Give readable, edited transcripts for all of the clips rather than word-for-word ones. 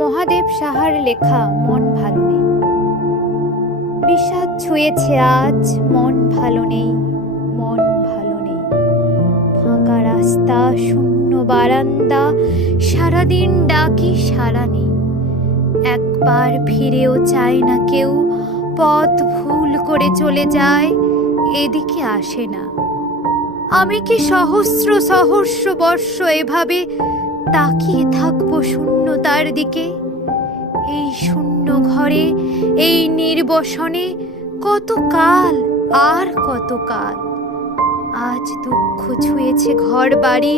মহাদেব সাহার লেখা মন ভালো নেই। বিষাদ ছুঁয়েছে আজ, মন ভালো নেই, মন ভালো নেই। ফাঁকা রাস্তা, শূন্য বারান্দা, সারাদিন ডাকি সারা নেই। একবার ফিরেও চায় না কেউ, পথ ভুল করে চলে যায়, এদিকে আসে না। আমি কি সহস্র সহস্র বর্ষ এভাবে তাকিয়ে থাকবো শূন্যতার দিকে? এই শূন্য ঘরে, এই নির্বসনে কত কাল আর কত কাল। আজ দুঃখ ছুঁয়েছে ঘর বাড়ি,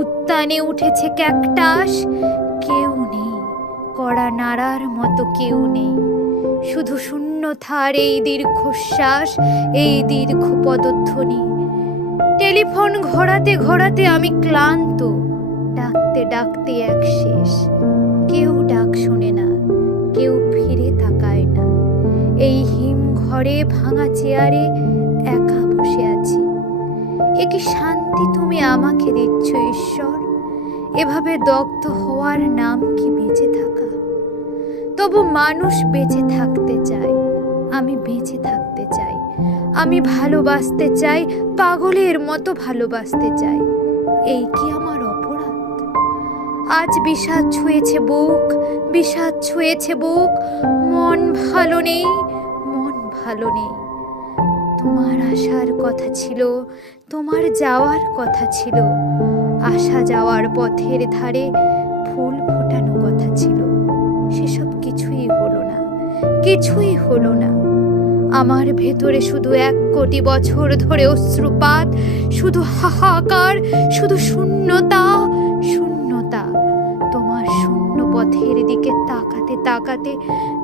উদ্যানে উঠেছে ক্যাকটাস। কেউ নেই, কড়া নাড়ার মতো কেউ নেই। শুধু শূন্যতার এই দীর্ঘশ্বাস, এই দীর্ঘ পদধ্বনি। টেলিফোন ঘোরাতে ঘোরাতে আমি ক্লান্ত, ডাকতে ডাকতে এক শেষ। কেউ ডাক শোনে না, কেউ ফিরে তাকায় না। এই হিম ঘরে ভাঙা চেয়ারে একা বসে আছি। এ কি শান্তি তুমি আমাকে দিচ্ছ ঈশ্বর? এভাবে দগ্ধ হওয়ার নাম কি বেঁচে থাকা? তবু মানুষ বেঁচে থাকতে চায়, আমি বেঁচে থাকতে চাই। আমি ভালোবাসতে চাই, পাগলের মতো ভালোবাসতে চাই। এই কি আমার অপরাধ? আজ বিষাদ ছুঁয়েছে বুক, বিষাদ ছুঁয়েছে বুক। মন ভালো নেই, মন ভালো নেই। তোমার আসার কথা ছিল, তোমার যাওয়ার কথা ছিল। আসা যাওয়ার পথের ধারে ফুল ফোটানো কথা ছিল। সেসব কিছুই হলো না, কিছুই হলো না। আমার ভেতরে শুধু 1 কোটি বছর ধরে অশ্রুপাত, শুধু হাহাকার, শুধু শূন্যতা, শূন্যতা। তোমার শূন্য পথের দিকে তাকাতে তাকাতে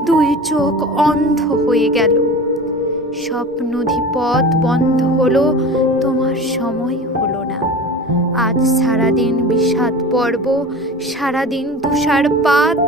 2 চোখ অন্ধ হয়ে গেল। সব নদী পথ বন্ধ হলো, তোমার সময় হলো না। আজ সারাদিন বিষাদ পর্ব, সারাদিন তুষারপাত।